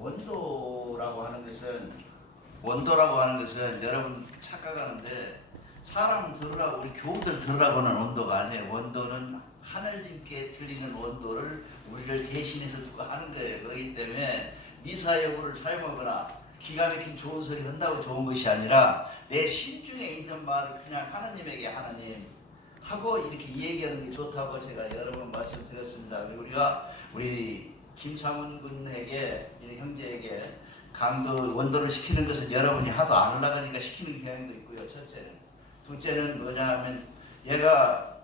원도라고 하는 것은 여러분 착각하는데 사람 들으라고 우리 교우들 들으라고는 원도가 아니에요. 원도는 하늘님께 들리는 원도를 우리를 대신해서 누가 하는 거예요. 그렇기 때문에 미사여구를 사용하거나 기가 막힌 좋은 소리 한다고 좋은 것이 아니라 내 심중에 있는 말을 그냥 하나님에게 하나님 하고 이렇게 얘기하는 게 좋다고 제가 여러 번 말씀드렸습니다. 우리 김창훈 군에게 형제에게 강도 원도를 시키는 것은 여러분이 하도 안 올라가니까 시키는 경향도 있고요. 첫째는. 둘째는 뭐냐 하면 얘가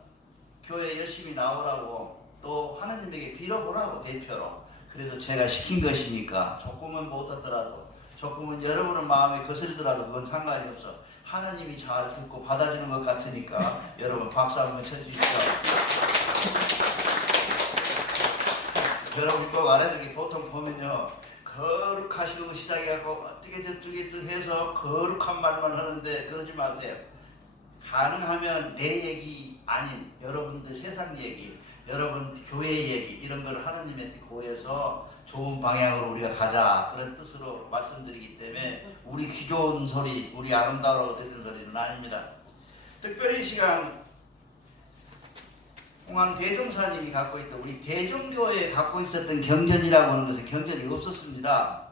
교회 열심히 나오라고 또 하나님에게 빌어보라고 대표로. 그래서 제가 시킨 것이니까 조금은 못하더라도 조금은 여러분의 마음에 거슬리더라도 그건 상관이 없어. 하나님이 잘 듣고 받아주는 것 같으니까 여러분 박수 한번 쳐주시죠. 여러분 꼭 알아야 게 보통 보면요. 거룩하시고 시작해갖고 어떻게 저쪽에 해서 거룩한 말만 하는데 그러지 마세요. 가능하면 내 얘기 아닌 여러분들 세상 얘기, 여러분 교회 얘기 이런 걸 하나님한테 구해서 좋은 방향으로 우리가 가자 그런 뜻으로 말씀드리기 때문에 우리 귀좋은 소리, 우리 아름다우라고 들리는 소리는 아닙니다. 특별히 이 시간 홍암 대종사님이 갖고 있던 우리 대종교에 갖고 있었던 경전이라고 하는 것은 경전이 없었습니다.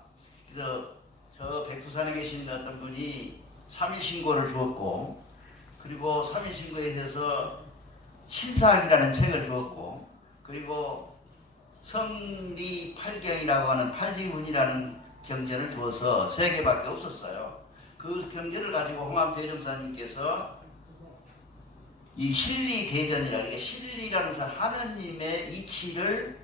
그래서 저 백두산에 계신 어떤 분이 삼위신고를 주었고 그리고 삼위신고에 대해서 신사학이라는 책을 주었고 그리고 성리팔경이라고 하는 팔리문이라는 경전을 주어서 3개밖에 없었어요. 그 경전을 가지고 홍암 대종사님께서 이 실리대전이라 이게 실리라는 것은 하느님의 이치를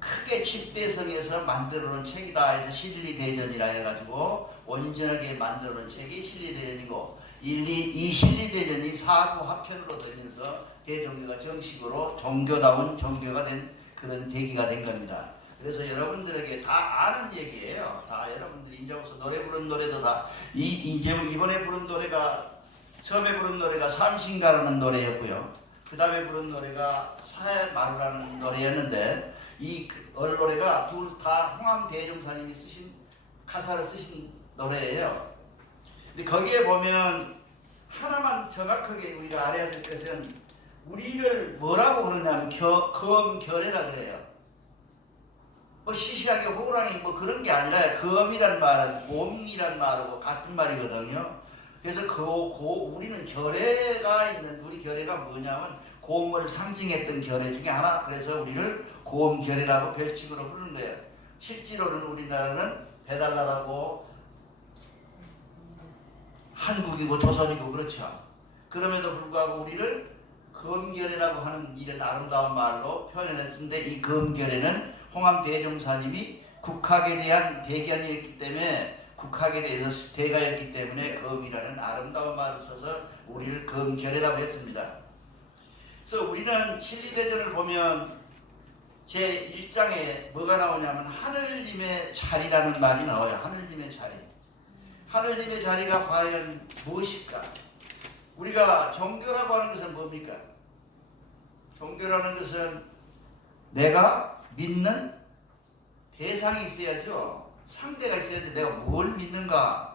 크게 집대성해서 만들어 놓은 책이다 해서 실리대전이라 해가지고 온전하게 만들어 놓은 책이 실리대전이고 이 실리대전이 사구합편으로 들면서 대종교가 정식으로 종교다운 종교가 된 그런 계기가 된 겁니다. 그래서 여러분들에게 다 아는 얘기예요. 다 여러분들이 인정해서 노래 부른 노래도 다 이번에 부른 노래가 처음에 부른 노래가 삼신가라는 노래였고요. 그 다음에 부른 노래가 사해마루라는 노래였는데 이 노래가 둘 다 홍암 대종사님이 쓰신 가사를 쓰신 노래예요. 근데 거기에 보면 하나만 정확하게 우리가 알아야 될 것은 우리를 뭐라고 그러냐면 검결해라 그래요. 뭐 시시하게 호랑이 뭐 그런 게 아니라 검이란 말은 곰이란 말하고 같은 말이거든요. 그래서 우리는 결례가 있는 우리 결례가 뭐냐면 곰을 상징했던 결례 중에 하나. 그래서 우리를 곰결례라고 별칭으로 부르는 거예요. 실제로는 우리나라는 배달나라고 한국이고 조선이고 그렇죠. 그럼에도 불구하고 우리를 검결례라고 하는 이런 아름다운 말로 표현했는데 이 검결례는 홍암 대종사님이 국학에 대한 배견이었기 때문에 국학에 대해서 대가였기 때문에 검이라는 아름다운 말을 써서 우리를 검결례라고 했습니다. 그래서 우리는 실리대전을 보면 제1장에 뭐가 나오냐면 하늘님의 자리라는 말이 나와요. 하늘님의 자리. 하늘님의 자리가 과연 무엇일까? 우리가 종교라고 하는 것은 뭡니까? 종교라는 것은 내가 믿는 대상이 있어야죠. 상대가 있어야 돼. 내가 뭘 믿는가?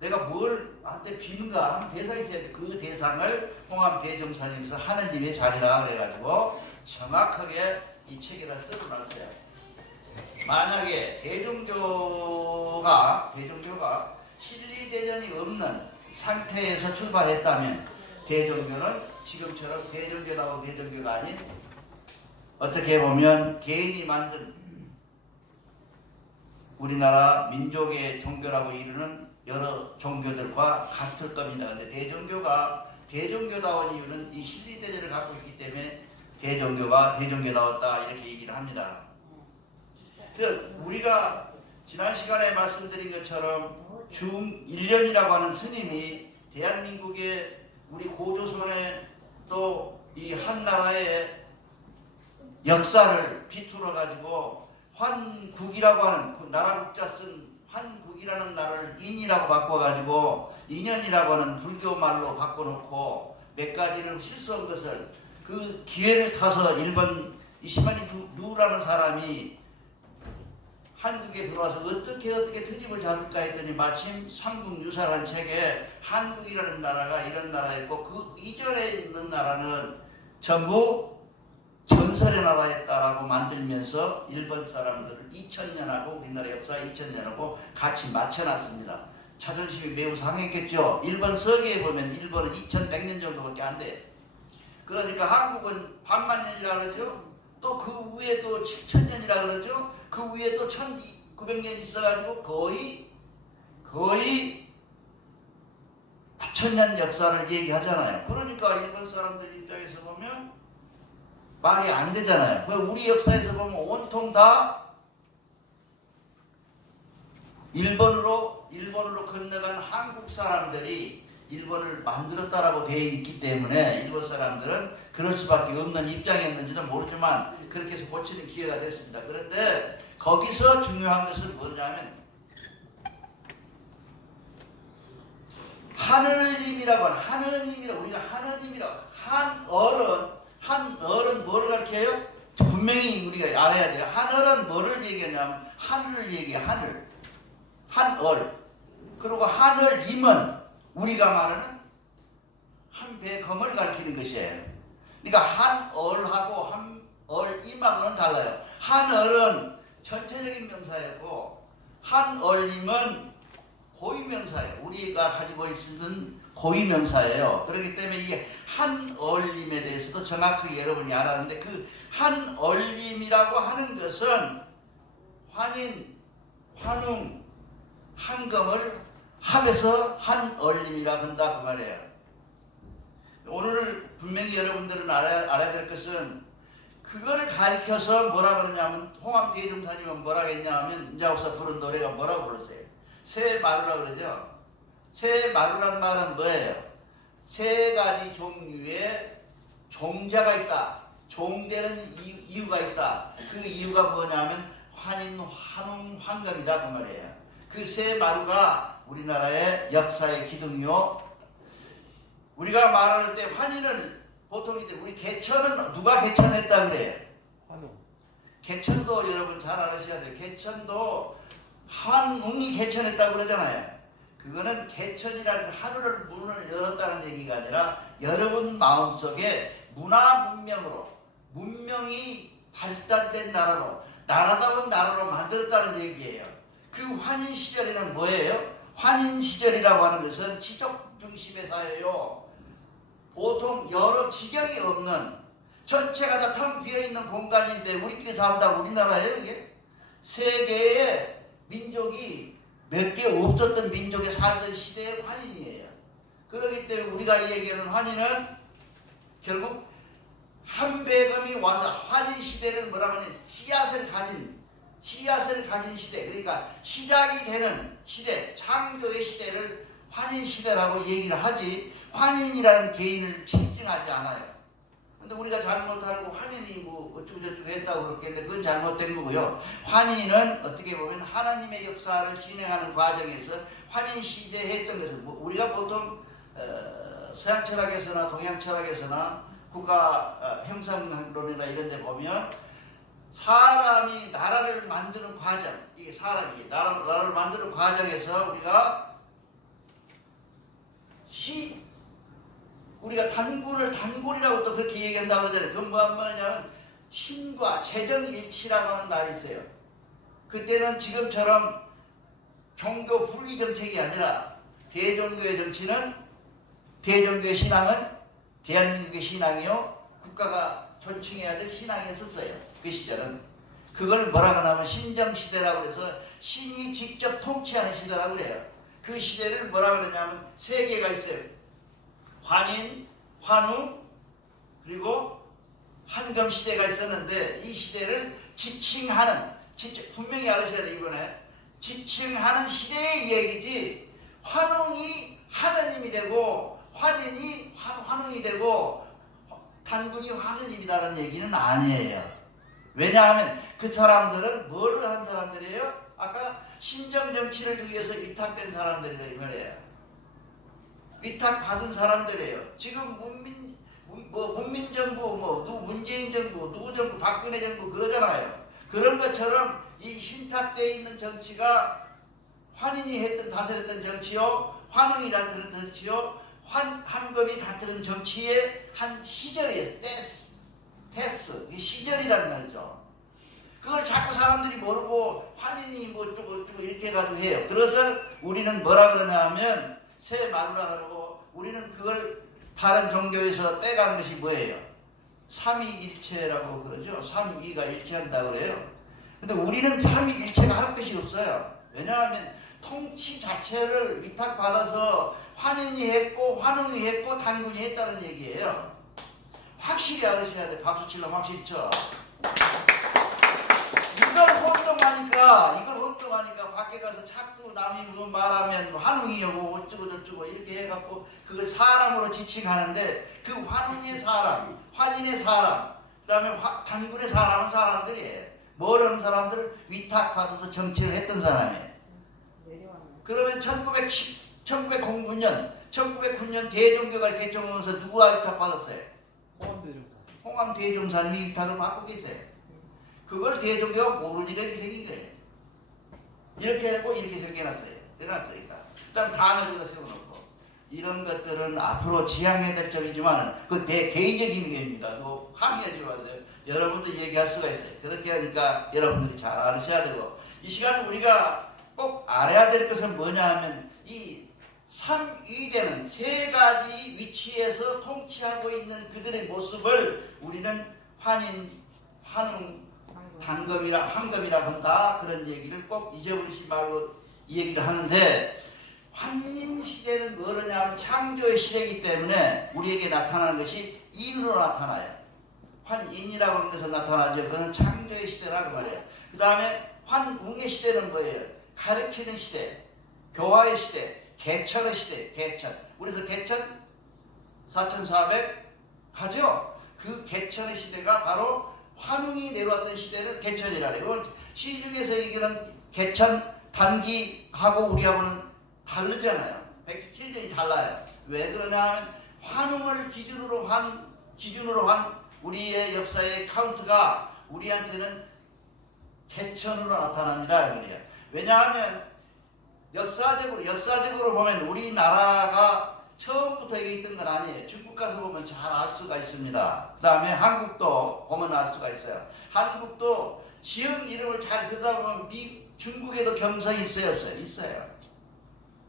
내가 뭘 한테 비는가? 하는 대상이 있어야 돼. 그 대상을 홍암 대종사님께서 하느님의 자리라 그래가지고 정확하게 이 책에다 써놨어요. 만약에 대종교가 실리대전이 없는 상태에서 출발했다면 대종교는 지금처럼 대종교다운 대종교가 아닌 어떻게 보면 개인이 만든 우리나라 민족의 종교라고 이르는 여러 종교들과 같을 겁니다. 근데 대종교가 대종교다운 이유는 이 실리대전을 갖고 있기 때문에 대종교가 대종교다웠다 이렇게 얘기를 합니다. 그래서 우리가 지난 시간에 말씀드린 것처럼 중1년이라고 하는 스님이 대한민국의 우리 고조선의 또 이 한 나라의 역사를 비틀어 가지고 환국이라고 하는 그 나라 국자 쓴 환국이라는 나라를 인이라고 바꿔가지고 인연이라고 하는 불교 말로 바꿔놓고 몇 가지를 실수한 것을 그 기회를 타서 일본 이시마니 누라는 사람이 한국에 들어와서 어떻게 트집을 잡을까 했더니 마침 삼국유사라는 책에 한국이라는 나라가 이런 나라였고 그 이전에 있는 나라는 전부 전설의 나라였다라고 만들면서 일본 사람들을 2000년하고 우리나라 역사 2000년하고 같이 맞춰놨습니다. 자존심이 매우 상했겠죠. 일본 서기에 보면 일본은 2100년 정도밖에 안 돼. 그러니까 한국은 반만 년이라 그러죠. 또 그 위에 또 7000년이라 그러죠. 그 위에 또 1900년 있어가지고 거의 9000년 역사를 얘기하잖아요. 그러니까 일본 사람들 입장에서 보면 말이 안 되잖아요. 우리 역사에서 보면 온통 다 일본으로 건너간 한국 사람들이 일본을 만들었다라고 되어 있기 때문에 일본 사람들은 그럴 수밖에 없는 입장이었는지는 모르지만 그렇게 해서 고치는 기회가 됐습니다. 그런데 거기서 중요한 것은 뭐냐면 하느님이라고 하는 하느님이라고 우리가 하느님이라고 한얼은 뭐를 가르쳐요? 분명히 우리가 알아야 돼요. 한얼은 뭐를 얘기하냐면 하늘을 얘기해요. 한얼. 그리고 하늘임은 우리가 말하는 한배검을 가리키는 것이에요. 그러니까 한얼하고 한얼임하고는 달라요. 한얼은 전체적인 명사였고 한얼임은 고유명사예요. 우리가 가지고 있는 고유명사예요. 그렇기 때문에 이게 한얼림에 대해서도 정확하게 여러분이 알았는데 그 한얼림이라고 하는 것은 환인, 환웅, 한검을 합해서 한얼림이라 한다 그 말이에요. 오늘 분명히 여러분들은 알아야 될 것은 그거를 가리켜서 뭐라 그러냐면 홍암 대종사님은 뭐라 했냐면 인자옥사 부른 노래가 뭐라고 불렀어요? 새마루라 그러죠. 새마루란 말은 뭐예요? 세 가지 종류의 종자가 있다. 종되는 이유가 있다. 그 이유가 뭐냐면 환인, 환웅, 환검이다 그 말이에요. 그 새마루가 우리나라의 역사의 기둥이요. 우리가 말할 때 환인은 보통 이제 우리 개천은 누가 개천했다 그래요? 환웅. 개천도 여러분 잘 알으셔야 돼요. 개천도 한웅이 개천했다고 그러잖아요. 그거는 개천이라는 하늘을 문을 열었다는 얘기가 아니라 여러분 마음속에 문화 문명이 발달된 나라로 나라다운 나라로 만들었다는 얘기예요. 그 환인 시절에는 뭐예요? 환인 시절이라고 하는 것은 지적 중심의 사회요. 보통 여러 지경이 없는 전체가 다 텅 비어있는 공간인데 우리끼리 산다고 우리나라예요 이게? 세계에 민족이 몇 개 없었던 민족에 살던 시대의 환인이에요. 그렇기 때문에 우리가 얘기하는 환인은 결국 한배검이 와서 환인 시대를 뭐라고 하냐 씨앗을 가진 시대, 그러니까 시작이 되는 시대, 창조의 시대를 환인 시대라고 얘기를 하지 환인이라는 개인을 칭칭하지 않아요. 근데 우리가 잘못 알고 환인이 뭐 어쩌고저쩌고 했다고 그렇게 했는데 그건 잘못된 거고요. 환인은 어떻게 보면 하나님의 역사를 진행하는 과정에서 환인 시대에 했던 것은 뭐 우리가 보통 서양 철학에서나 동양 철학에서나 국가 형성론이나 이런 데 보면 사람이 나라를 만드는 과정, 이게 사람이 나라를 만드는 과정에서 우리가 단군이라고 또 그렇게 얘기한다고 그러잖아요. 그건 뭐냐면 신과 재정일치라고 하는 말이 있어요. 그때는 지금처럼 종교 분리 정책이 아니라 대종교의 정치는 대종교의 신앙은 대한민국의 신앙이요. 국가가 존중해야 될 신앙이었어요. 그 시절은. 그걸 뭐라고 하냐면 신정시대라고 해서 신이 직접 통치하는 시대라고 그래요. 그 시대를 뭐라고 그러냐면 세 개가 있어요. 환인, 환웅, 그리고 한검 시대가 있었는데 이 시대를 분명히 알으셔야 돼요. 이번에 지칭하는 시대의 얘기지 환웅이 하느님이 되고 환인이 환웅이 되고 단군이 하느님이라는 얘기는 아니에요. 왜냐하면 그 사람들은 뭘 한 사람들이에요? 아까 신정정치를 위해서 위탁된 사람들이라 이 말이에요. 위탁받은 사람들이에요. 지금 문민정부, 문재인 정부, 누구 정부, 박근혜 정부 그러잖아요. 그런 것처럼 이 신탁되어 있는 정치가 환인이 다스렸던 정치요, 환웅이 다스렸던 정치요, 한금이 다스린 정치의 한 시절이에요. 테스. 이 시절이란 말이죠. 그걸 자꾸 사람들이 모르고 환인이 뭐 어쩌고 이렇게 해가지고 해요. 그것을 우리는 뭐라 그러냐면 새 마루라 그러고, 우리는 그걸 다른 종교에서 빼간 것이 뭐예요? 삼위일체라고 그러죠. 삼위가 일체한다고 그래요. 근데 우리는 삼위일체가 할 것이 없어요. 왜냐하면 통치 자체를 위탁받아서 환인이 했고 환웅이 했고 단군이 했다는 얘기예요. 확실히 알으셔야 돼. 박수 치려면 확실히 쳐. 이걸 혼동하니까 밖에 가서 자꾸 남이 뭐 말하면 환웅이고 어쩌고 저쩌고 이렇게 해갖고 그걸 사람으로 지칭하는데, 그 환웅의 사람, 환인의 사람, 그 다음에 단군의 사람은 사람들이에요. 뭐라는 사람들? 위탁받아서 정치를 했던 사람이에요. 그러면 1909년 대종교가 개정하면서 누가 위탁받았어요? 홍암 대종사님이 위탁을 받고 계세요. 그걸 대종교가 모르니까 이렇게 생긴 거예요. 이렇게 하고 이렇게 생겨났어요. 일어났으니까. 그 다음 단을 여기다 세워놓고. 이런 것들은 앞으로 지향해야 될 점이지만 그건 내 개인적인 의견입니다. 그거 항의하지 마세요. 여러분도 얘기할 수가 있어요. 그렇게 하니까 여러분들이 잘 알으셔야 되고, 이 시간 우리가 꼭 알아야 될 것은 뭐냐 하면 이 삼위대는 세 가지 위치에서 통치하고 있는 그들의 모습을 우리는 환인, 환웅, 황금이라 한다, 그런 얘기를 꼭 잊어버리지 말고 이 얘기를 하는데, 환인 시대는 뭐냐면 창조의 시대이기 때문에 우리에게 나타나는 것이 인으로 나타나요. 환인이라고 하는 것은 나타나죠. 그것은 창조의 시대라고 말해요. 그 다음에 환웅의 시대는 뭐예요? 가르치는 시대, 교화의 시대, 개천의 시대. 개천. 우리서 개천 4400 하죠. 그 개천의 시대가 바로 환웅이 내려왔던 시대를 개천이라 그래요. 시중에서 얘기하는 개천 단기하고 우리하고는 다르잖아요. 117년이 달라요. 왜 그러냐 하면 환웅을 기준으로 한 우리의 역사의 카운트가 우리한테는 개천으로 나타납니다. 이거예요. 왜냐하면 역사적으로 보면 우리나라가 처음부터 여기 있던 건 아니에요. 중국 가서 보면 잘 알 수가 있습니다. 그 다음에 한국도 보면 알 수가 있어요. 한국도 지역 이름을 잘 들여다보면 중국에도 경성이 있어요, 없어요? 있어요.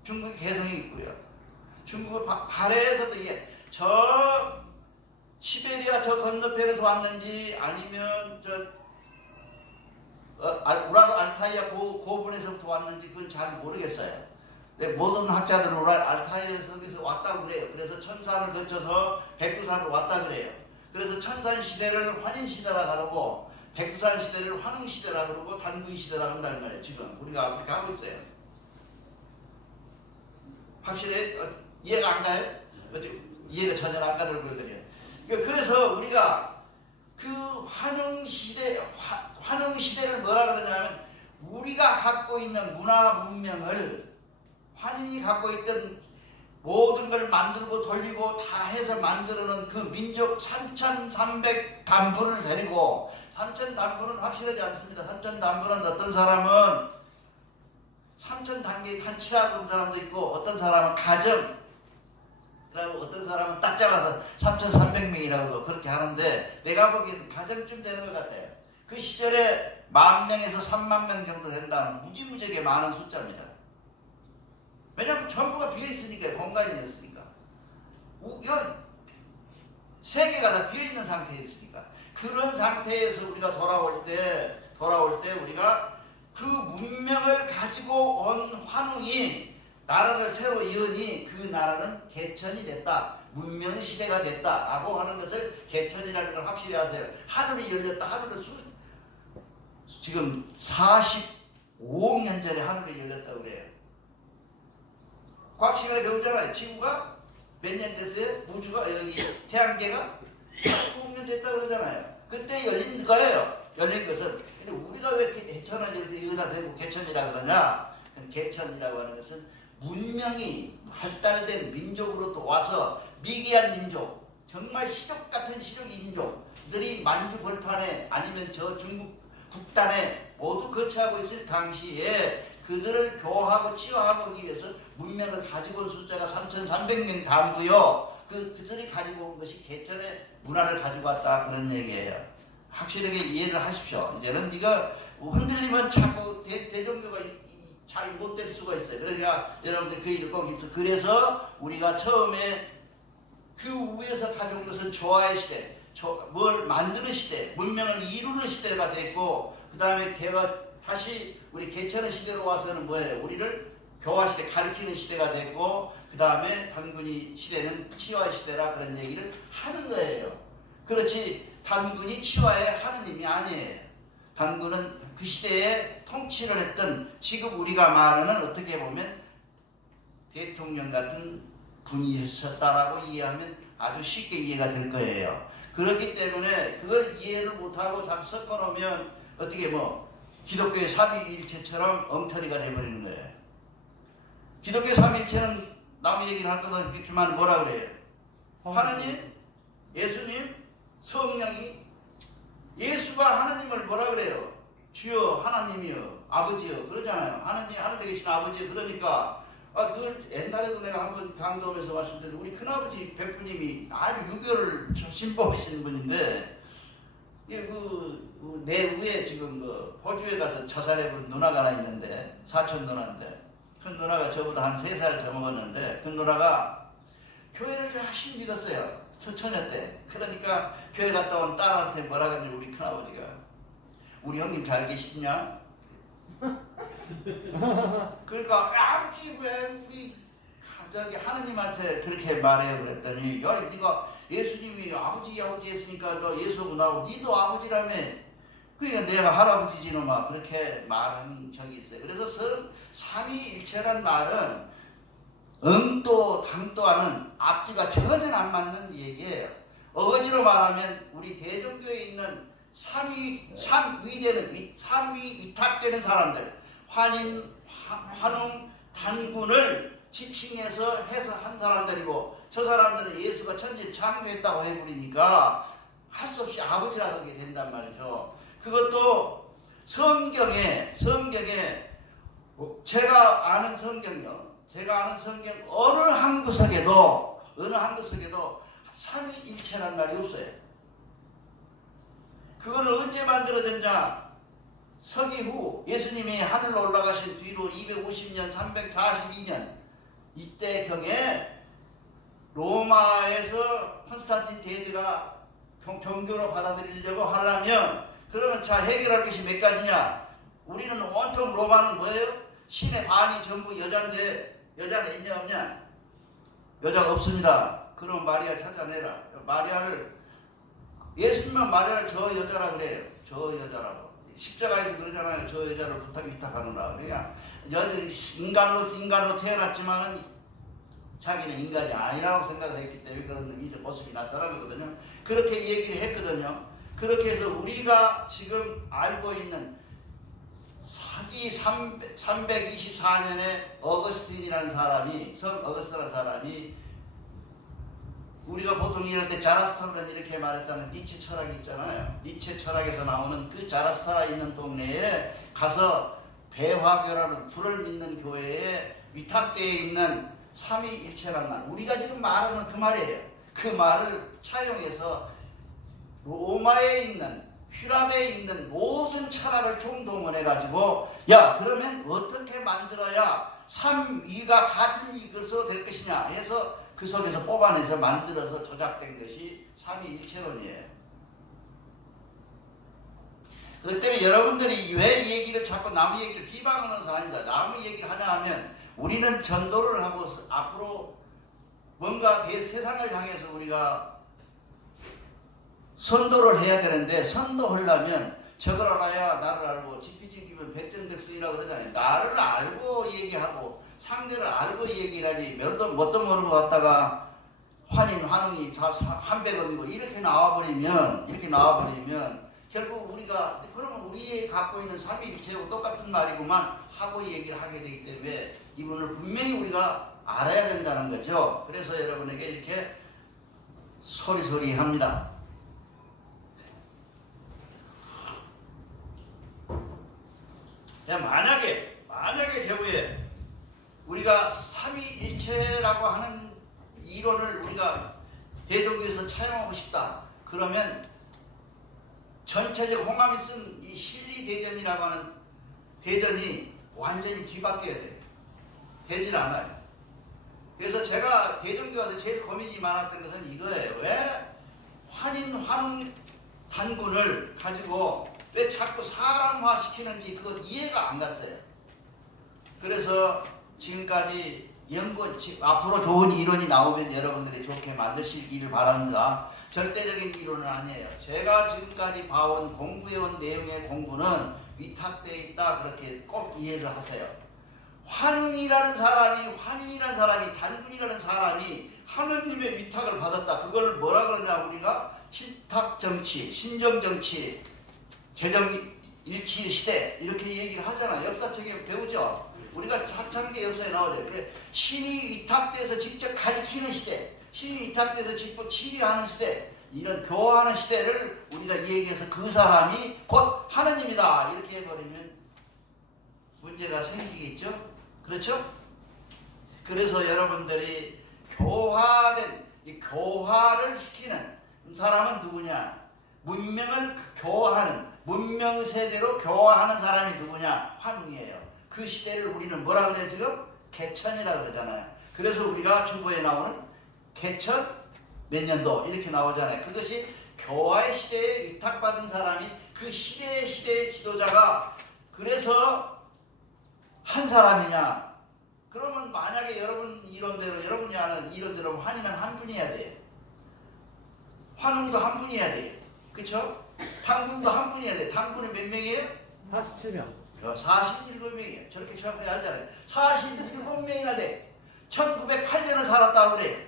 중국 개성이 있고요. 중국 발해에서도 이게 저 시베리아 저 건너편에서 왔는지 아니면 우랄 알타이아 고분에서부터 왔는지 그건 잘 모르겠어요. 근데 모든 학자들은 우랄 알타이아에서 왔다고 그래요. 그래서 천산을 거쳐서 백두산으로 왔다 그래요. 그래서 천산 시대를 환인 시대라 그러고 백두산 시대를 환웅 시대라 그러고 단군 시대라 한다는 말이에요. 지금 우리가 그렇게 하고 있어요. 확실히 이해가 안 가요? 이해가 전혀 안 가는 걸 보여드려요. 그래서 우리가 그 환웅 시대를 뭐라 그러냐면 우리가 갖고 있는 문화 문명을 환인이 갖고 있던 모든 걸 만들고 돌리고 다 해서 만들어놓은 그 민족 3,300 단부를 데리고, 3,000 단부는 확실하지 않습니다. 3,000 단부는 어떤 사람은 3,000 단계의 탄치라고 하는 사람도 있고, 어떤 사람은 가정, 그리고 어떤 사람은 딱 잘라서 3,300명이라고도 그렇게 하는데, 내가 보기에는 가정쯤 되는 것 같아요. 그 시절에 10,000명에서 30,000명 정도 된다는 무지무지하게 많은 숫자입니다. 왜냐하면 전부가 비어있으니까, 공간이었으니까. 세계가 다 비어있는 상태에 있으니까. 그런 상태에서 우리가 돌아올 때 우리가 그 문명을 가지고 온 환웅이 나라를 새로 이으니 그 나라는 개천이 됐다. 문명 시대가 됐다라고 하는 것을 개천이라는 걸 확실히 아세요. 하늘이 열렸다. 지금 45억 년 전에 하늘이 열렸다고 그래요. 과학 시간에 배우잖아요. 지구가 몇 년 됐어요? 우주가 여기 태양계가 45억 년 됐다고 그러잖아요. 그때 열린 거예요. 열린 것은. 근데 우리가 왜 개천을 여기다 대고 개천이라고 그러냐? 개천이라고 하는 것은 문명이 발달된 민족으로 또 와서 미개한 민족, 정말 시족 같은 시족 인종들이 만주 벌판에 아니면 저 중국 북단에 모두 거처하고 있을 당시에 그들을 교화하고 치유하기 위해서 문명을 가지고 온 숫자가 3,300명 담고요. 그들이 가지고 온 것이 개천의 문화를 가지고 왔다 그런 얘기예요. 확실하게 이해를 하십시오. 이제는 이거 흔들리면 자꾸 대종교가 잘 못 될 수가 있어요. 그러니까 여러분들 그 일을 꼭 입죠. 그래서 우리가 처음에 그 위에서 가져온 것은 조화의 시대, 뭘 만드는 시대, 문명을 이루는 시대가 됐고, 그 다음에 다시 우리 개천의 시대로 와서는 뭐예요? 우리를 교화 시대, 가르치는 시대가 됐고, 그 다음에 단군이 시대는 치유의 시대라 그런 얘기를 하는 거예요. 그렇지 단군이 치유의 하느님이 아니에요. 단군은 그 시대에 통치를 했던 지금 우리가 말하는 어떻게 보면 대통령 같은 분이셨다라고 이해하면 아주 쉽게 이해가 될 거예요. 그렇기 때문에 그걸 이해를 못하고 자꾸 섞어놓으면 어떻게 기독교의 삼위일체처럼 엉터리가 돼버리는 거예요. 기독교의 삼위일체는 남의 얘기를 할 것도 없겠지만 뭐라 그래요? 하나님, 예수님, 성령이 예수가 하나님을 뭐라 그래요? 주여 하나님이여 아버지여 그러잖아요. 하나님 하늘에 계신 아버지여. 그러니까 늘 옛날에도 내가 한번 강도하면서 말씀드렸는데 우리 큰아버지 백부님이 아주 유교를 신봉하시는 분인데 내 위에 지금 호주에 가서 자살해본 누나가 하나 있는데 사촌 누나인데 큰 누나가 저보다 한 3살 더 먹었는데 그 누나가 교회를 열심히 믿었어요. 처녀 때. 그러니까 교회 갔다 온 딸한테 뭐라 그러냐 우리 큰아버지가 우리 형님 잘 계시냐? 그러니까 아버지 왜 우리 하나님한테 그렇게 말해요 그랬더니 야 네가 예수님이 아버지 했으니까 너 예수고 나고 니도 아버지라며. 그러니까 내가 할아버지지 놈아 그렇게 말한 적이 있어요. 그래서 삼위일체란 말은 응도 당도하는 앞뒤가 전혀 안 맞는 얘기예요. 어거지로 말하면 우리 대종교에 있는 삼위 위탁되는 사람들 환인, 환웅, 단군을 지칭해서 해서 한 사람들이고 저 사람들은 예수가 천지 창조했다고 해버리니까 할 수 없이 아버지라고 하게 된단 말이죠. 그것도 성경에 제가 아는 성경요. 제가 아는 성경 어느 한 구석에도 삼위일체란 말이 없어요. 그거는 언제 만들어졌냐? 서기후 예수님이 하늘로 올라가신 뒤로 250년, 342년 이때경에 로마에서 콘스탄틴 대제가 종교로 받아들이려고 하려면 그러면 자 해결할 것이 몇 가지냐? 우리는 온통 로마는 뭐예요? 신의 반이 전부 여자인데 여자는 있냐 없냐? 여자가 없습니다. 그럼 마리아 찾아내라. 마리아를 예수님은 마리아를 저 여자라 그래요. 저 여자라고. 십자가에서 그러잖아요. 저 여자를 부탁하느라. 그냥 인간로 태어났지만은 자기는 인간이 아니라고 생각을 했기 때문에 그런 모습이 나타나는 거거든요. 그렇게 얘기를 했거든요. 그렇게 해서 우리가 지금 알고 있는 사기 324년에 어거스틴이라는 사람이 성 어거스틴이라는 사람이 우리가 보통 이럴 때 자라스타는 이렇게 말했다는 니체 철학이 있잖아요. 니체 철학에서 나오는 그 자라스타라 있는 동네에 가서 배화교라는 불을 믿는 교회에 위탁되어 있는 삼위일체란 말. 우리가 지금 말하는 그 말이에요. 그 말을 차용해서 로마에 있는 휘랍에 있는 모든 철학을 총동원해가지고 야 그러면 어떻게 만들어야 삼위가 같은 이것으로 될 것이냐 해서 그 속에서 뽑아내서 만들어서 조작된 것이 삼위일체론이에요. 그렇기 때문에 여러분들이 왜 얘기를 자꾸 남의 얘기를 비방하는 사람입니다. 남의 얘기를 하냐 하면 우리는 전도를 하고 앞으로 뭔가 세상을 향해서 우리가 선도를 해야 되는데 선도하려면 저걸 알아야 나를 알고 지피지기면 백전백승이라고 그러잖아요. 나를 알고 얘기하고 상대를 알고 얘기를 하지 뭣도 모르고 갔다가 환인 환웅이 300원이고 이렇게 나와버리면 결국 우리가 그러면 우리 갖고 있는 삼위일체하고 똑같은 말이구만 하고 얘기를 하게 되기 때문에 이분을 분명히 우리가 알아야 된다는 거죠. 그래서 여러분에게 이렇게 소리소리 합니다. 만약에 개부에 우리가 삼위일체라고 하는 이론을 우리가 대종교에서 차용하고 싶다. 그러면 전체적 홍합이 쓴 이 실리대전이라고 하는 대전이 완전히 뒤바뀌어야 돼요. 되질 않아요. 그래서 제가 대종교 와서 제일 고민이 많았던 것은 이거예요. 왜 환인 단군을 가지고 왜 자꾸 사람화 시키는지 그거 이해가 안 갔어요. 그래서 지금까지 앞으로 좋은 이론이 나오면 여러분들이 좋게 만드시기를 바랍니다. 절대적인 이론은 아니에요. 제가 지금까지 봐온 공부해온 내용의 공부는 위탁되어 있다. 그렇게 꼭 이해를 하세요. 환인이라는 사람이 단군이라는 사람이 하느님의 위탁을 받았다. 그걸 뭐라 그러냐 우리가 신탁정치, 신정정치, 재정일치 시대 이렇게 얘기를 하잖아. 역사책에 배우죠. 우리가 차창계 역사에 나오죠. 신이 위탁돼서 직접 가르치는 시대, 신이 위탁돼서 직접 치리하는 시대, 이런 교화하는 시대를 우리가 얘기해서 그 사람이 곧 하느님이다 이렇게 해버리면 문제가 생기겠죠. 그렇죠? 그래서 여러분들이 교화된 이 교화를 시키는 사람은 누구냐? 문명을 교화하는 문명 세대로 교화하는 사람이 누구냐? 환웅이에요. 그 시대를 우리는 뭐라 그래 지금? 개천이라 그러잖아요. 그래서 우리가 주보에 나오는 개천 몇 년도 이렇게 나오잖아요. 그것이 교화의 시대에 위탁받은 사람이 그 시대의 지도자가 그래서 한 사람이냐? 그러면 만약에 여러분 이론대로 여러분이 아는 이론대로 환인은 한 분이어야 돼요. 환웅도 한 분이어야 돼요. 그렇죠? 당군도 한 분이어야 돼요. 당군이 몇 명이에요? 47명. 47명이에요. 저렇게 정확하게 알잖아요. 47명이나 돼. 1908년을 살았다고 그래.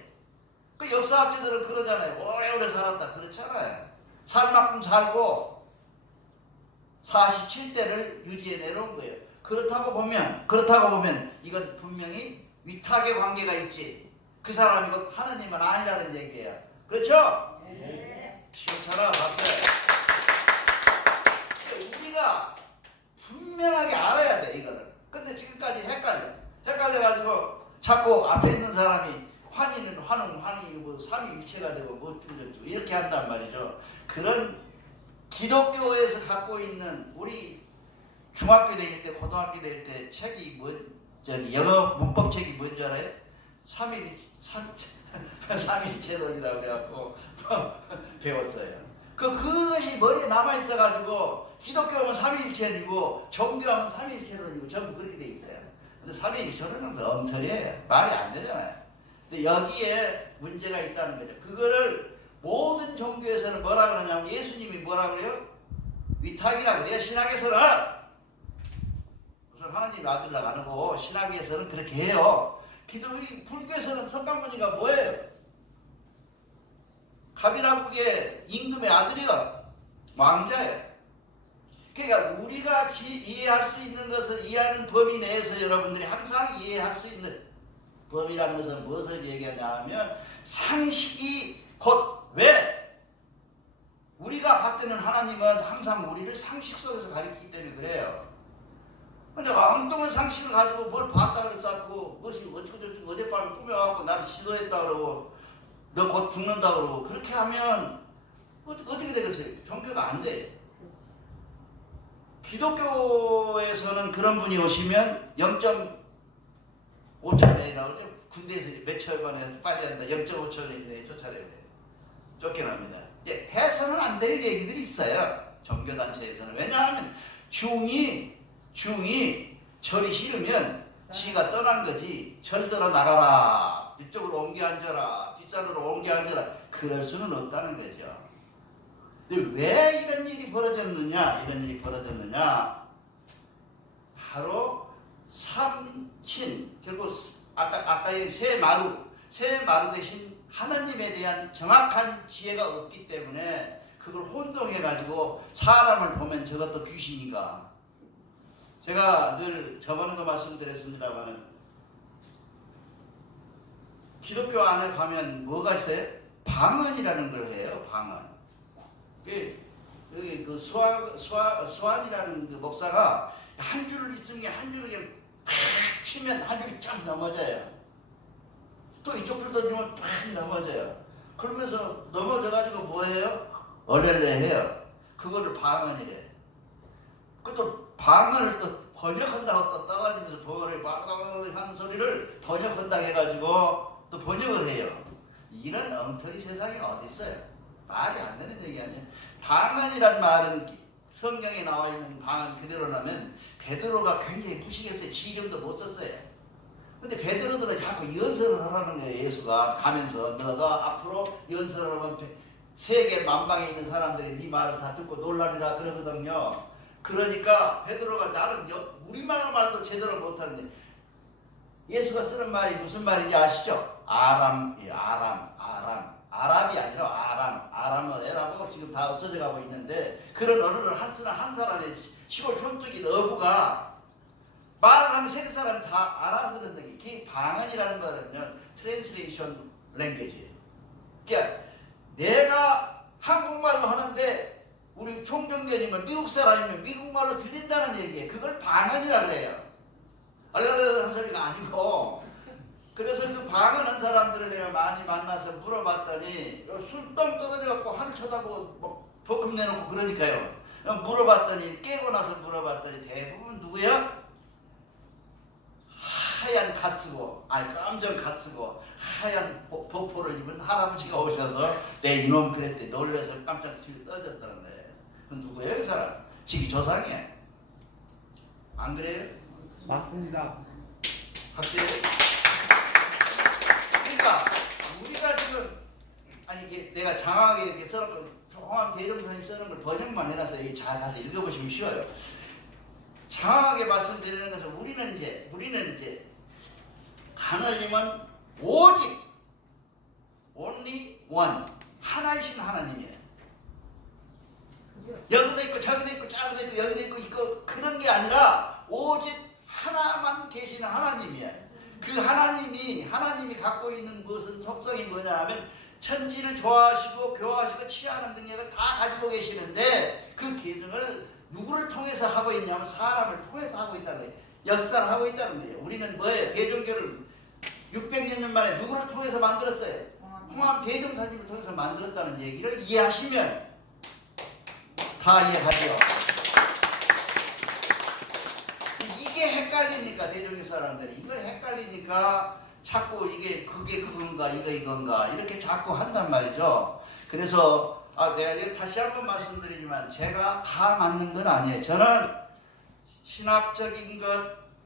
그 역사학자들은 그러잖아요. 오래오래 살았다. 그렇잖아요. 살 만큼 살고 47대를 유지해 내려온 거예요. 그렇다고 보면 이건 분명히 위탁의 관계가 있지. 그 사람이 곧 하느님은 아니라는 얘기예요. 그렇죠? 네. 시원찮아. 박수. 우리가 분명하게 알아야 돼 이거를. 근데 지금까지 헷갈려가지고 자꾸 앞에 있는 사람이 환희는 환희 뭐 삼위일체가 되고 뭐 어쩌고저쩌고 이렇게 한단 말이죠. 그런 기독교에서 갖고 있는 우리 중학교 다닐 때 고등학교 다닐 때 책이 영어 문법책이 뭔지 알아요? 삼위일체론이라고 그래갖고 배웠어요. 그것이 머리에 남아있어가지고 기독교하면 삼위일체론이고 종교하면 삼위일체론이고 전부 그렇게 돼 있어요. 근데 삼위일체론은 엉터리예요. 말이 안 되잖아요. 근데 여기에 문제가 있다는 거죠. 그거를 모든 종교에서는 뭐라 그러냐면 예수님이 뭐라 그래요? 위탁이라고 그래요. 신학에서는 우선 하나님의 아들이라고 안 하고 신학에서는 그렇게 해요. 불교에서는 석가모니가 뭐예요? 가비나국의 임금의 아들이요. 왕자예요. 그러니까 우리가 이해할 수 있는 것을 이해하는 범위 내에서 여러분들이 항상 이해할 수 있는 범위라는 것은 무엇을 얘기하냐 하면 상식이 곧 왜? 우리가 받드는 하나님은 항상 우리를 상식 속에서 가르치기 때문에 그래요. 근데 엉뚱한 상식을 가지고 뭘 봤다 그랬었고 무엇이 어쩌고저쩌고 어젯밤에 꾸며갖고 나를 시도했다 그러고 너 곧 죽는다 그러고 그렇게 하면 어떻게 되겠어요? 종교가 안 돼. 기독교에서는 그런 분이 오시면 0.5초 내라고 그러죠. 군대에서 몇 초 만에 빨리 한다. 0.5초 내에 쫓아내요. 쫓겨납니다. 해서는 안 될 얘기들이 있어요. 종교단체에서는. 왜냐하면 중이 절이 싫으면 지가 떠난 거지. 절들어 나가라. 이쪽으로 옮겨 앉아라. 뒷산으로 옮겨 앉아라. 그럴 수는 없다는 거죠. 근데 왜 이런 일이 벌어졌느냐? 바로 삼신, 결국 아까의 세 마루 대신 하나님에 대한 정확한 지혜가 없기 때문에 그걸 혼동해가지고 사람을 보면 저것도 귀신이가. 제가 늘 저번에도 말씀드렸습니다만 기독교 안에 가면 뭐가 있어요? 방언이라는 걸 해요. 방언. 여기 그 수완이라는 그 목사가 한 줄을 있으면 한 줄을 그냥 팍 치면 한 줄이 쫙 넘어져요. 또 이쪽 줄 던지면 팍 넘어져요. 그러면서 넘어져가지고 뭐해요? 얼렐레 해요. 그거를 방언이래. 그것도 방언을 또 번역한다고 또 떠가지면서 번역을 막 하는 소리를 번역한다고 해가지고 또 번역을 해요. 이런 엉터리 세상에 어디 있어요? 말이 안 되는 얘기 아니에요. 방언이란 말은 성경에 나와 있는 방언 그대로 나면 베드로가 굉장히 무식했어요. 지 이름도 못 썼어요. 근데 베드로들은 자꾸 연설을 하라는 거예요. 예수가 가면서 너가 앞으로 연설을 하면 세계 만방에 있는 사람들이 네 말을 다 듣고 놀라리라 그러거든요. 그러니까 베드로가 나는 우리말 말도 제대로 못하는데 예수가 쓰는 말이 무슨 말인지 아시죠? 아람이 아랍이 아니라 아람은 애라고 지금 다 없어져 가고 있는데 그런 언어를 한 사람의 시골 촌뜨기 어부가 말을 하면 세계 사람 다 알아듣는 게 방언이라는 거는 트랜스레이션 랭귀지예요. 그러니까 내가 한국말로 하는데 우리 총경제님은 미국 사람이면 미국말로 들린다는 얘기예요. 그걸 방언이라고 그래요. 얼른 하는 소리가 아니고. 그래서 그 방언한 사람들을 내가 많이 만나서 물어봤더니 술똥 떨어져갖고 하늘 쳐다보고 뭐 버금 내놓고 그러니까요. 물어봤더니 깨고 나서 물어봤더니 대부분 누구야? 하얀 갓 쓰고 깜정 갓 쓰고 하얀 도포를 입은 할아버지가 오셔서 내 이놈 그랬대 놀래서 깜짝 떨어졌다는 거예요. 그 누구예요 그 사람? 지기 조상이에요. 안 그래요? 맞습니다. 확실해요? 그러니까 우리가 지금 이게 내가 장황하게 이렇게 써놓고 홍암 대종사님 써놓은 걸 번역만 해놔서 이게 잘 가서 읽어보시면 쉬워요. 장황하게 말씀드리는 것은 우리는 이제 하나님은 오직 only one 하나이신 하나님이에요. 여기도 있고 저기도 있고 저기도 있고 여기도 있고 그런 게 아니라 오직 하나만 계시는 하나님이에요. 그 하나님이 갖고 있는 무슨 속성이 뭐냐 하면 천지를 좋아하시고 교화하시고 치하하는 능력을 다 가지고 계시는데 그 계승을 누구를 통해서 하고 있냐면 사람을 통해서 하고 있다는 거예요. 역사를 하고 있다는 거예요. 우리는 뭐예요? 대종교를 600여 년 만에 누구를 통해서 만들었어요? 홍암 대종사님을 통해서 만들었다는 얘기를 이해하시면 다 이해하죠. 이게 헷갈리니까 대종교 사람들이 이걸 헷갈리니까 자꾸 이게 그게 그건가 이건가 이렇게 자꾸 한단 말이죠. 그래서 내가 다시 한번 말씀드리지만 제가 다 맞는 건 아니에요. 저는 신학적인 것,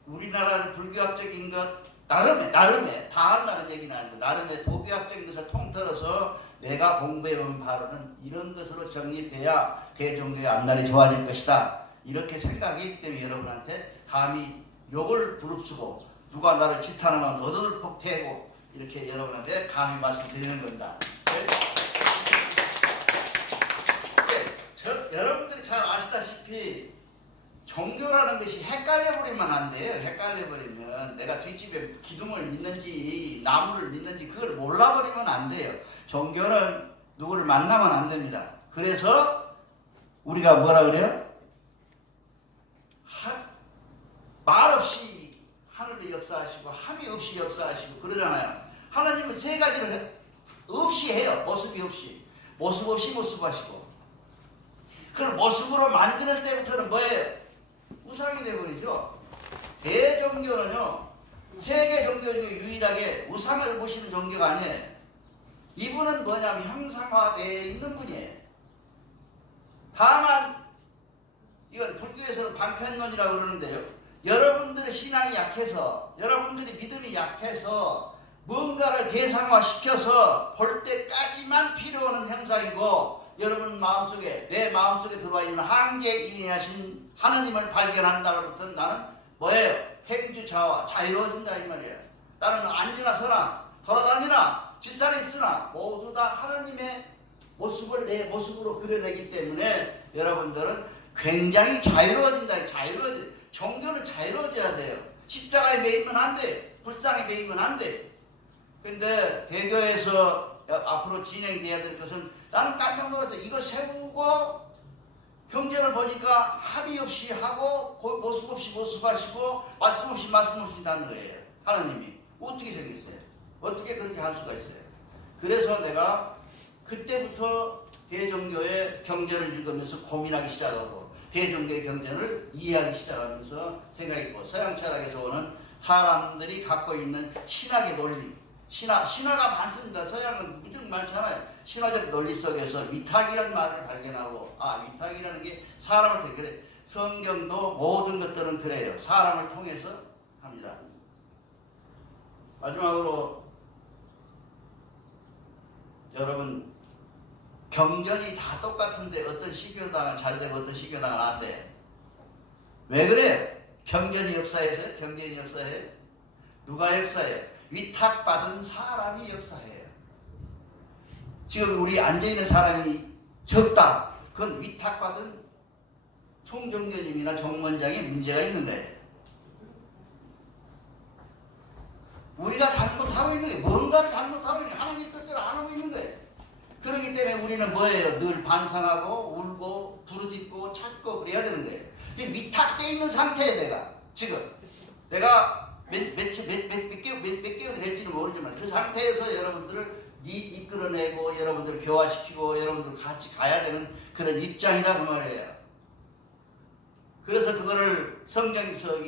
우리나라 불교학적인 것 나름의 다 한다는 얘기는 아니고 나름의 도교학적인 것을 통틀어서 내가 공부해본 바로는 이런 것으로 정립해야 대종교의 앞날이 좋아질 것이다. 이렇게 생각했기 때문에 여러분한테 감히 욕을 부릅쓰고 누가 나를 지탄하면 너도들 폭퇴하고 이렇게 여러분한테 감히 말씀드리는 겁니다. 여러분들이 잘 아시다시피 종교라는 것이 헷갈려버리면 안 돼요. 헷갈려버리면 내가 뒷집에 기둥을 믿는지 나무를 믿는지 그걸 몰라버리면 안 돼요. 종교는 누구를 만나면 안 됩니다. 그래서 우리가 뭐라 그래요? 말없이 하늘을 역사하시고 함이 없이 역사하시고 그러잖아요. 하나님은 세 가지를 없이 해요. 모습이 없이. 모습 없이 모습하시고 그걸 모습으로 만드는 때부터는 뭐예요? 우상이 되어버리죠. 대종교는요 세계 종교 중에 유일하게 우상을 모시는 종교가 아니에요. 이분은 뭐냐면 형상화되어 있는 분이에요. 다만 이건 불교에서는 방편론이라고 그러는데요. 여러분들의 신앙이 약해서 여러분들이 믿음이 약해서 뭔가를 대상화시켜서 볼 때까지만 필요한 형상이고 여러분 마음속에 내 마음속에 들어와 있는 한계인하신 하나님을 발견한다고부터는 나는 뭐예요? 행주자와 자유로워진다 이 말이에요. 나는 앉으나 서나 돌아다니나 뒷산에 있으나 모두 다 하나님의 모습을 내 모습으로 그려내기 때문에 여러분들은 굉장히 자유로워진다. 종교는 자유로워져야 돼요. 십자가에 매이면 안 돼. 불상에 매이면 안 돼. 근데 대교에서 앞으로 진행돼야 될 것은 나는 깜짝 놀라서 이거 세우고 경전을 보니까 합의 없이 하고 모습 없이 모습하시고 말씀 없이 말씀 없이 하는 거예요. 하나님이 어떻게 생겼어요? 어떻게 그렇게 할 수가 있어요? 그래서 내가 그때부터 대종교의 경전을 읽으면서 고민하기 시작하고 대종교의 경전을 이해하기 시작하면서 생각했고, 서양 철학에서 오는 사람들이 갖고 있는 신학의 논리, 신화가 많습니다. 서양은 무척 많잖아요. 신화적 논리 속에서 위탁이라는 말을 발견하고, 위탁이라는 게 사람을 통해, 그래. 성경도 모든 것들은 그래요. 사람을 통해서 합니다. 마지막으로 여러분, 경전이 다 똑같은데 어떤 시교당은 잘 되고 어떤 시교당은 안 돼. 왜 그래? 경전이 역사해서요? 경전이 역사해요? 누가 역사해요? 위탁받은 사람이 역사해요. 지금 우리 앉아있는 사람이 적다. 그건 위탁받은 총정교님이나 총원장에 문제가 있는 거예요. 우리가 잘못하고 있는 거예요. 뭔가를 잘못하고 있는 거예요. 하나님 뜻대로 안 하고 있는 거예요. 그렇기 때문에 우리는 뭐예요? 늘 반성하고 울고 부르짖고 찾고 그래야 되는 거예요. 위탁되어 있는 상태에 내가 몇 개월 될지는 모르지만 그 상태에서 여러분들을 이끌어내고 여러분들을 교화시키고 여러분들 같이 가야 되는 그런 입장이다 그 말이에요. 그래서 그거를 성경에서,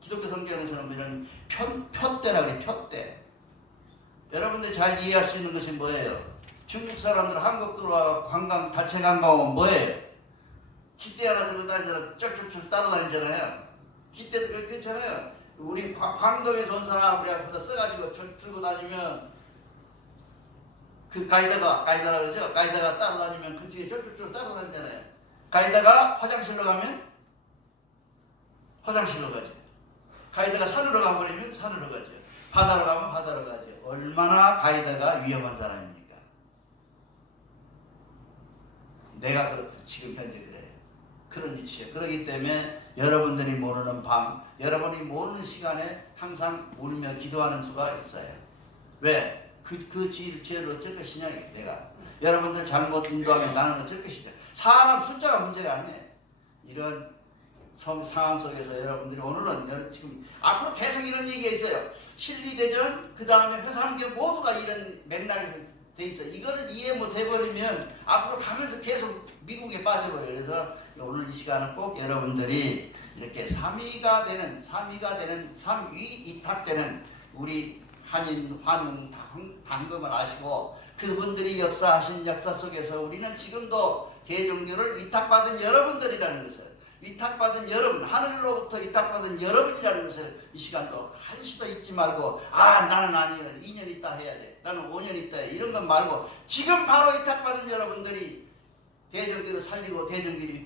기독교 성경에서는 이런 표대라 그래. 표대. 여러분들 잘 이해할 수 있는 것이 뭐예요? 중국 사람들 한국 들어와 관광, 단체 관광 오면 뭐예요? 기대 하나 들고 다니잖아. 쩔쩔쩔 따라다니잖아요. 기대도 그렇잖아요. 우리 광동에서 온 사람 우리 앞에다 써가지고 들고 다니면 그 가이드가 그러죠. 가이드가 따라다니면 그 뒤에 쩔쩔쩔 따라다니잖아요. 가이드가 화장실로 가면 화장실로 가죠. 가이드가 산으로 가버리면 산으로 가죠. 바다로 가면 바다로 가죠. 얼마나 가이드가 위험한 사람입니까? 내가 지금 현재 그래요. 그런 위치에. 그렇기 때문에 여러분들이 모르는 밤, 여러분이 모르는 시간에 항상 울며 기도하는 수가 있어요. 왜? 그 죄를 어쩔 것이냐, 내가. 여러분들 잘못 인도하면 나는 어쩔 것이냐. 사람 숫자가 문제가 아니에요. 이런 상황 속에서 여러분들이 오늘은 지금 앞으로 계속 이런 얘기가 있어요. 실리대전, 그 다음에 회삼교 모두가 이런 맥락에서 돼 있어요. 이거를 이해 못 해버리면 앞으로 가면서 계속 미국에 빠져버려요. 그래서 오늘 이 시간은 꼭 여러분들이 이렇게 삼위가 되는 삼위 이탁되는 우리 한인 환웅 당금을 아시고 그분들이 역사하신 역사 속에서 우리는 지금도 대종교를 위탁받은 여러분들이라는 것을, 위탁받은 여러분, 하늘로부터 위탁받은 여러분이라는 것을 이 시간도 한시도 잊지 말고, 나는 아니야, 2년 있다 해야 돼, 나는 5년 있다 해, 이런 건 말고 지금 바로 위탁받은 여러분들이 대종교를 살리고 대종교를